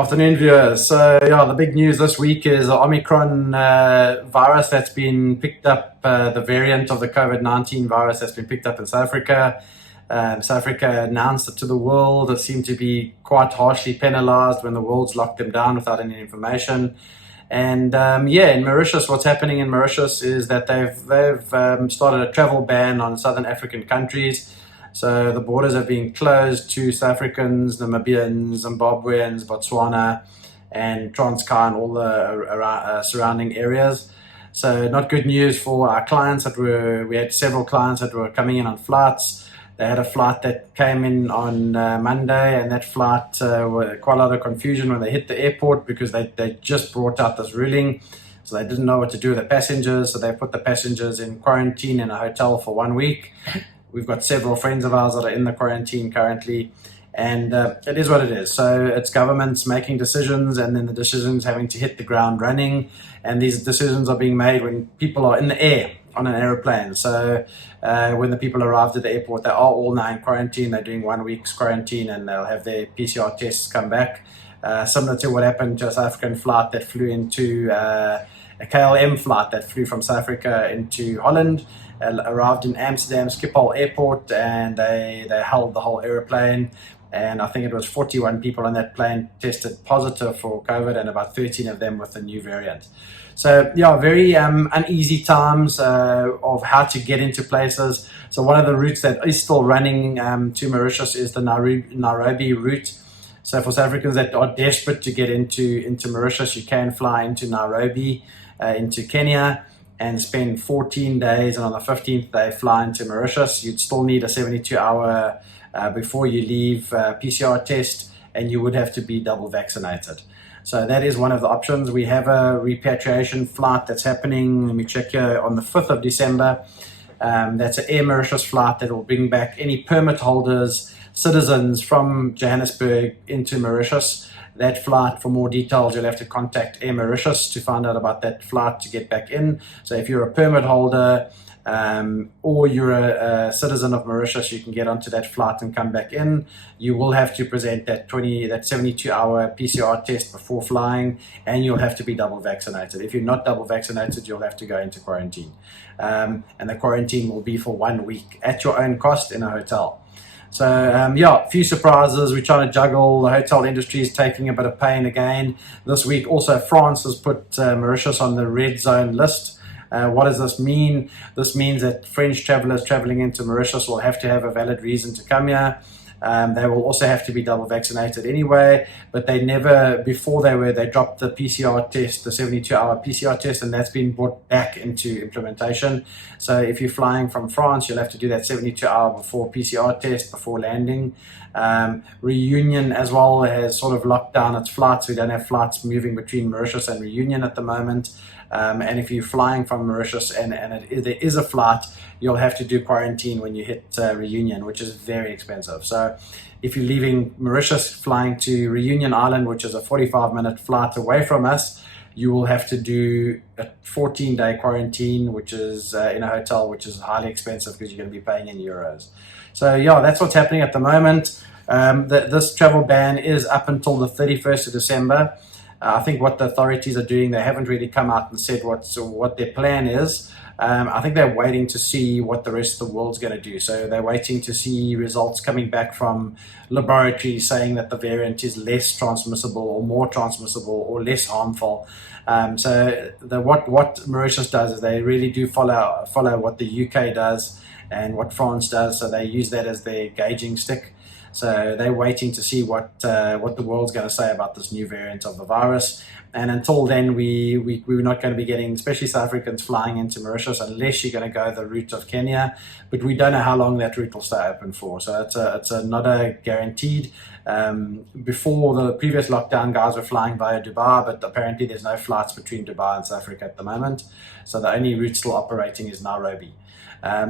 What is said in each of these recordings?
Afternoon, viewers. So, yeah, the big news this week is the Omicron virus that's been picked up, the variant of the COVID-19 virus that's been picked up in South Africa. South Africa announced it to the world. It seemed to be quite harshly penalized when the world's locked them down without any information. And in Mauritius, what's happening in Mauritius is that they've started a travel ban on southern African countries. So the borders have been closed to South Africans, Namibians, Zimbabweans, Botswana, and Transkei and all the surrounding areas. So not good news for our clients we had several clients that were coming in on flights. They had a flight that came in on Monday, and that flight were quite a lot of confusion when they hit the airport because they just brought out this ruling. So they didn't know what to do with the passengers. So they put the passengers in quarantine in a hotel for 1 week. We've got several friends of ours that are in the quarantine currently, and it is what it is. So it's governments making decisions, and then the decisions having to hit the ground running. And these decisions are being made when people are in the air on an aeroplane. So when the people arrived at the airport, they are all now in quarantine. They're doing 1 week's quarantine, and they'll have their PCR tests come back. Similar to what happened to a South African flight that flew into a KLM flight that flew from South Africa into Holland. Arrived in Amsterdam Schiphol Airport, and they held the whole aeroplane, and I think it was 41 people on that plane tested positive for COVID, and about 13 of them with the new variant. So yeah, very uneasy times of how to get into places. So one of the routes that is still running to Mauritius is the Nairobi route. So for South Africans that are desperate to get into Mauritius, you can fly into Nairobi, into Kenya, and spend 14 days, and on the 15th day fly into Mauritius. You'd still need a 72-hour before you leave PCR test, and you would have to be double vaccinated. So that is one of the options. We have a repatriation flight that's happening, let me check here, on the 5th of December. That's an Air Mauritius flight that will bring back any permit holders, citizens from Johannesburg into Mauritius. That flight, for more details, you'll have to contact Air Mauritius to find out about that flight to get back in. So if you're a permit holder or you're a citizen of Mauritius, you can get onto that flight and come back in. You will have to present that 72-hour PCR test before flying, and you'll have to be double vaccinated. If you're not double vaccinated, you'll have to go into quarantine. And the quarantine will be for 1 week at your own cost in a hotel. So a few surprises. We're trying to juggle. The hotel industry is taking a bit of pain again. This week also France has put Mauritius on the red zone list. What does this mean? This means that French travelers traveling into Mauritius will have to have a valid reason to come here. They will also have to be double vaccinated anyway, but they never, before they dropped the PCR test, the 72-hour PCR test, and that's been brought back into implementation. So if you're flying from France, you'll have to do that 72-hour before PCR test before landing. Reunion as well has sort of locked down its flights. We don't have flights moving between Mauritius and Reunion at the moment. And if you're flying from Mauritius and there is a flight, you'll have to do quarantine when you hit Reunion, which is very expensive. So if you're leaving Mauritius, flying to Reunion Island, which is a 45-minute flight away from us, you will have to do a 14-day quarantine, which is in a hotel, which is highly expensive because you're going to be paying in euros. So yeah, that's what's happening at the moment. This travel ban is up until the 31st of December. I think what the authorities are doing, they haven't really come out and said what their plan is. I think they're waiting to see what the rest of the world's going to do. So they're waiting to see results coming back from laboratories saying that the variant is less transmissible or more transmissible or less harmful. So what Mauritius does is they really do follow what the UK does and what France does. So they use that as their gauging stick. So they're waiting to see what the world's going to say about this new variant of the virus. And until then, we're not going to be getting, especially South Africans, flying into Mauritius unless you're going to go the route of Kenya. But we don't know how long that route will stay open for. So it's not a guaranteed. Before the previous lockdown, guys were flying via Dubai, but apparently there's no flights between Dubai and South Africa at the moment. So the only route still operating is Nairobi.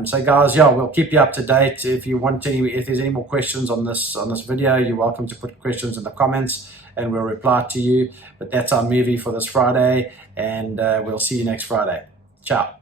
So guys, we'll keep you up to date. If there's any more questions on this video, you're welcome to put questions in the comments and we'll reply to you. But that's our movie for this Friday, and we'll see you next Friday. Ciao.